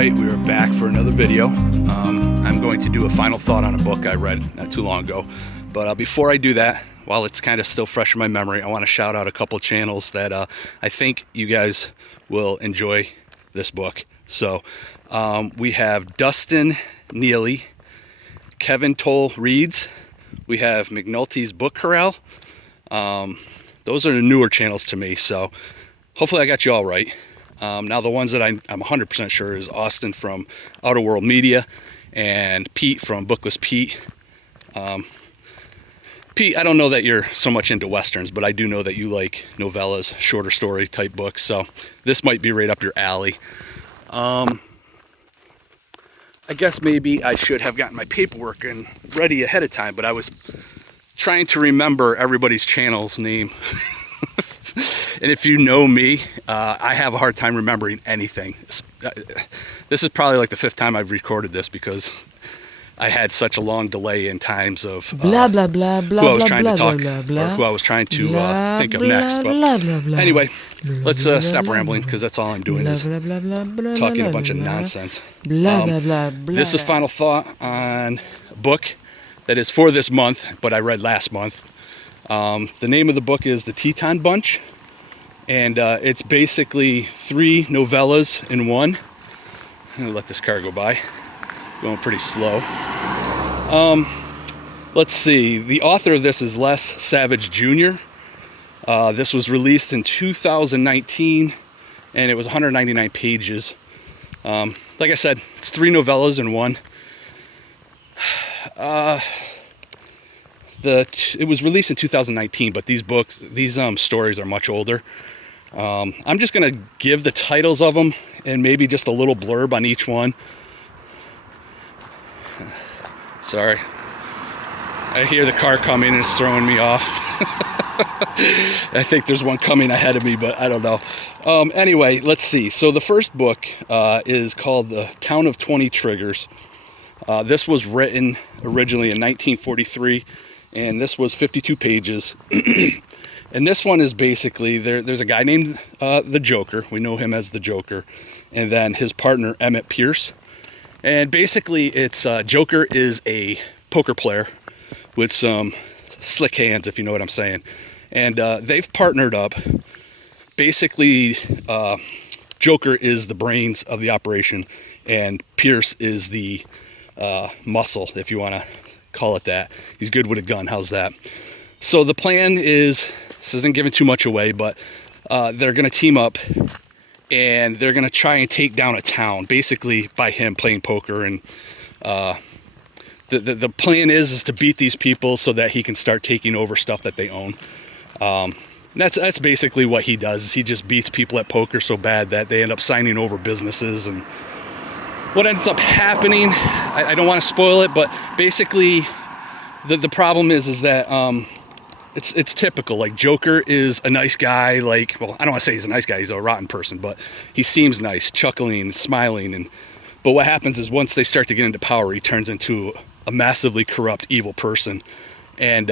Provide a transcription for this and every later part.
right, we are back for another video. I'm going to do a final thought on a book I read not too long ago. But before I do that, while it's kind of still fresh in my memory, I want to shout out a couple channels that I think you guys will enjoy this book. So we have Dustin Neely, Kevin Toll Reads, we have McNulty's Book Corral. Those are the newer channels to me, so hopefully I got you all right. Now the ones that I'm 100% sure is Austin from Outer World Media and Pete from Bookless Pete. Pete, I don't know that you're so much into Westerns, but I do know that you like novellas, shorter story type books, so this might be right up your alley. I guess maybe I should have gotten my paperwork and ready ahead of time, but I was trying to remember everybody's channel's name. And if you know me, I have a hard time remembering anything. This is probably like the 5th time I've recorded this because I had such a long delay in times of blah blah blah blah who I was blah trying blah to talk blah blah or who I was trying to blah, think of blah, next. But blah, blah, blah, anyway, blah, let's blah, stop blah, rambling blah, because that's all I'm doing blah, is blah, blah, blah, blah, talking blah, a bunch of blah, nonsense. Blah blah blah blah. This is final thought on a book that is for this month, but I read last month. The name of the book is The Teton Bunch, and it's basically 3 novellas in one. I'm gonna let this car go by. Going pretty slow. Let's see. The author of this is Les Savage Jr. This was released in 2019, and it was 199 pages. Like I said, it's 3 novellas in one. It was released in 2019, but these stories are much older. I'm just gonna give the titles of them and maybe just a little blurb on each one. Sorry, I hear the car coming and it's throwing me off. I think there's one coming ahead of me, but I don't know. Anyway, let's see. So the first book is called The Town of 20 Triggers. This was written originally in 1943, and this was 52 pages. And this one is basically, there's a guy named the Joker. We know him as the Joker. And then his partner, Emmett Pierce. And basically, it's Joker is a poker player with some slick hands, if you know what I'm saying. And they've partnered up. Basically, Joker is the brains of the operation, and Pierce is the muscle, if you want to call it that. He's good with a gun. How's that? So the plan is, this isn't giving too much away, but they're going to team up and they're going to try and take down a town, basically by him playing poker. And the plan is to beat these people so that he can start taking over stuff that they own. That's basically what he does. Is he just beats people at poker so bad that they end up signing over businesses. And what ends up happening, I don't want to spoil it, but basically the problem is that it's typical. Like, Joker is a nice guy. Like, well, I don't want to say he's a nice guy. He's a rotten person, but he seems nice, chuckling, smiling. But what happens is once they start to get into power, he turns into a massively corrupt, evil person. And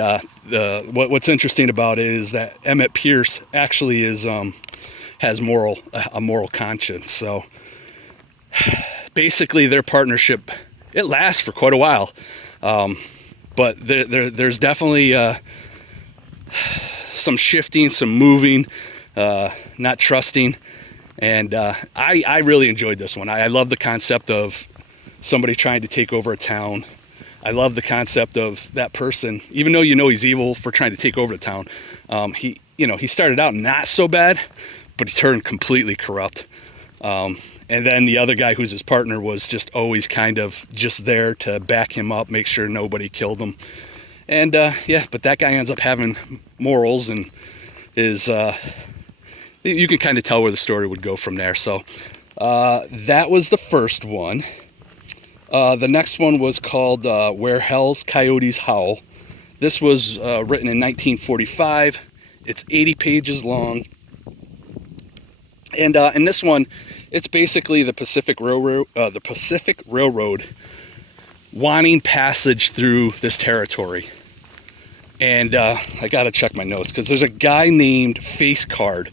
what's interesting about it is that Emmett Pierce actually has a moral conscience. So basically, their partnership, it lasts for quite a while. But there's definitely some shifting, some moving, not trusting. And I really enjoyed this one. I love the concept of somebody trying to take over a town. I love the concept of that person, even though you know he's evil for trying to take over the town. He started out not so bad, but he turned completely corrupt. And then the other guy who's his partner was just always kind of just there to back him up, make sure nobody killed him. And but that guy ends up having morals and is, you can kind of tell where the story would go from there. So that was the first one. The next one was called Where Hell's Coyotes Howl. This was written in 1945. It's 80 pages long. And in this one, it's basically the Pacific Railroad wanting passage through this territory. And I gotta check my notes because there's a guy named Face Card.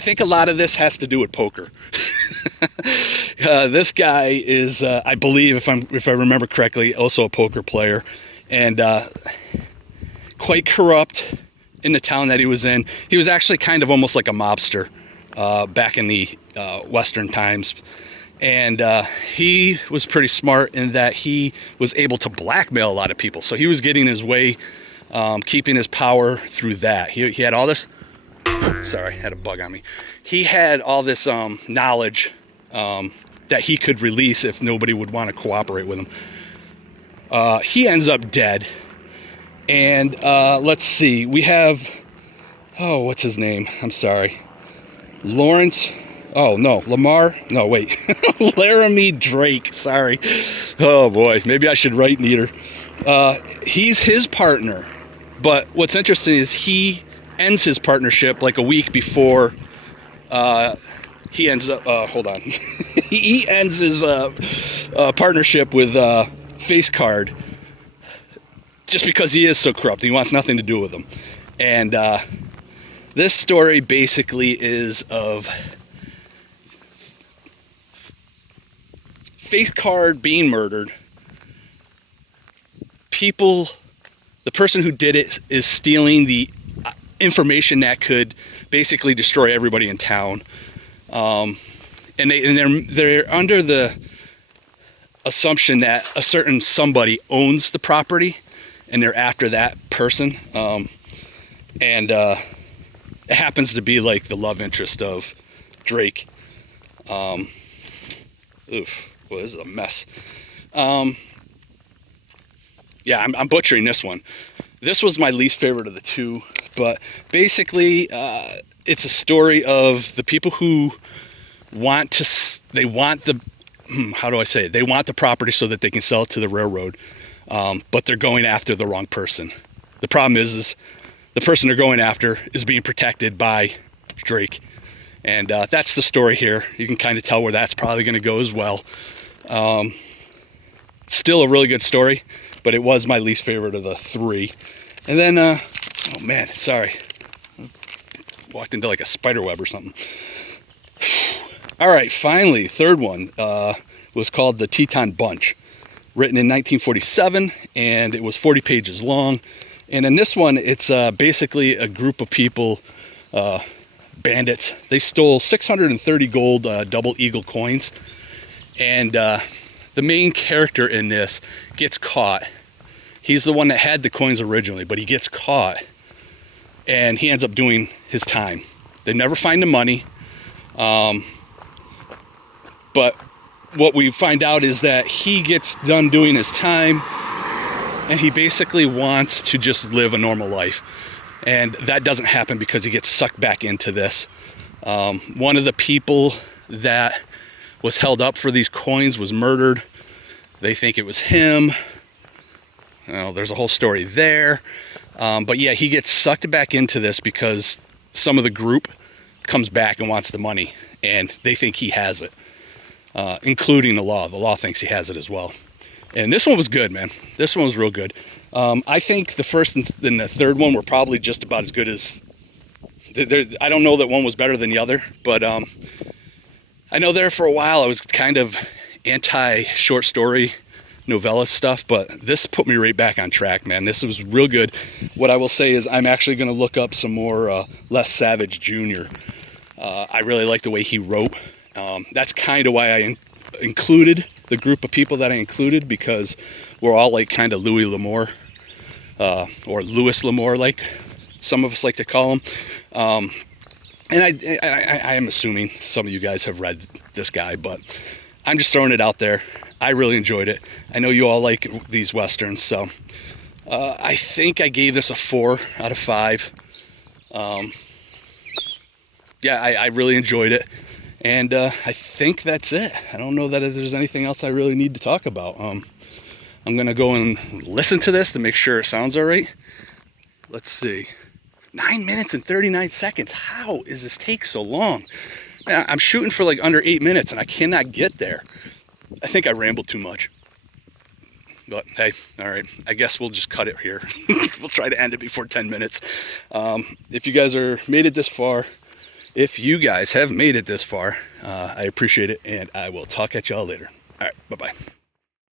I think a lot of this has to do with poker. This guy is, I believe, if I remember correctly, also a poker player, and quite corrupt in the town that he was in. He was actually kind of almost like a mobster back in the Western times. And he was pretty smart in that he was able to blackmail a lot of people. So he was getting his way, keeping his power through that. He had all this, sorry, I had a bug on me. He had all this knowledge that he could release if nobody would want to cooperate with him. He ends up dead. And let's see, we have, oh, what's his name? I'm sorry. Lawrence. Oh, no. Lamar. No, wait. Laramie Drake. Sorry. Oh, boy. Maybe I should write neater. He's his partner. But what's interesting is he ends his partnership like a week before he ends up... hold on. He ends his partnership with Face Card just because he is so corrupt. He wants nothing to do with them. And this story basically is of... Face Card being murdered. The person who did it is stealing the information that could basically destroy everybody in town. And they're under the assumption that a certain somebody owns the property, and they're after that person. And it happens to be like the love interest of Drake. Oof. Well, this is a mess. Yeah, I'm butchering this one. This was my least favorite of the two, but basically it's a story of the people who want the property so that they can sell it to the railroad, but they're going after the wrong person. The problem is the person they're going after is being protected by Drake. And that's the story here. You can kind of tell where that's probably going to go as well. Still a really good story, but it was my least favorite of the three. And then, oh man, sorry. Walked into like a spider web or something. All right, finally, third one was called the Teton Bunch, written in 1947, and it was 40 pages long. And in this one, it's basically a group of people, bandits. They stole 630 gold double eagle coins, and the main character in this gets caught. He's the one that had the coins originally, but he gets caught, and he ends up doing his time. They never find the money, but what we find out is that he gets done doing his time, and he basically wants to just live a normal life. And that doesn't happen because he gets sucked back into this. One of the people that was held up for these coins was murdered. They think it was him. There's a whole story there. But yeah, he gets sucked back into this because some of the group comes back and wants the money, and they think he has it, including the law. The law thinks he has it as well. And this one was good, man. This one was real good. I think the first and the third one were probably just about as good as... I don't know that one was better than the other, but I know there for a while I was kind of anti-short story novella stuff, but this put me right back on track, man. This was real good. What I will say is I'm actually going to look up some more Les Savage Jr. I really like the way he wrote. That's kind of why I included the group of people that I included, because we're all like kind of Louis L'Amour, or Louis L'Amour, like some of us like to call him. And I am assuming some of you guys have read this guy, but I'm just throwing it out there. I really enjoyed it. I know you all like these Westerns, so I think I gave this a 4 out of 5. Yeah, I really enjoyed it. And I think that's it. I don't know that there's anything else I really need to talk about. I'm going to go and listen to this to make sure it sounds all right. Let's see. 9 minutes and 39 seconds. How is this take so long? Man, I'm shooting for like under 8 minutes and I cannot get there. I think I rambled too much. But hey, all right. I guess we'll just cut it here. We'll try to end it before 10 minutes. If you guys made it this far, if you guys have made it this far, I appreciate it, and I will talk at y'all later. All right, bye-bye.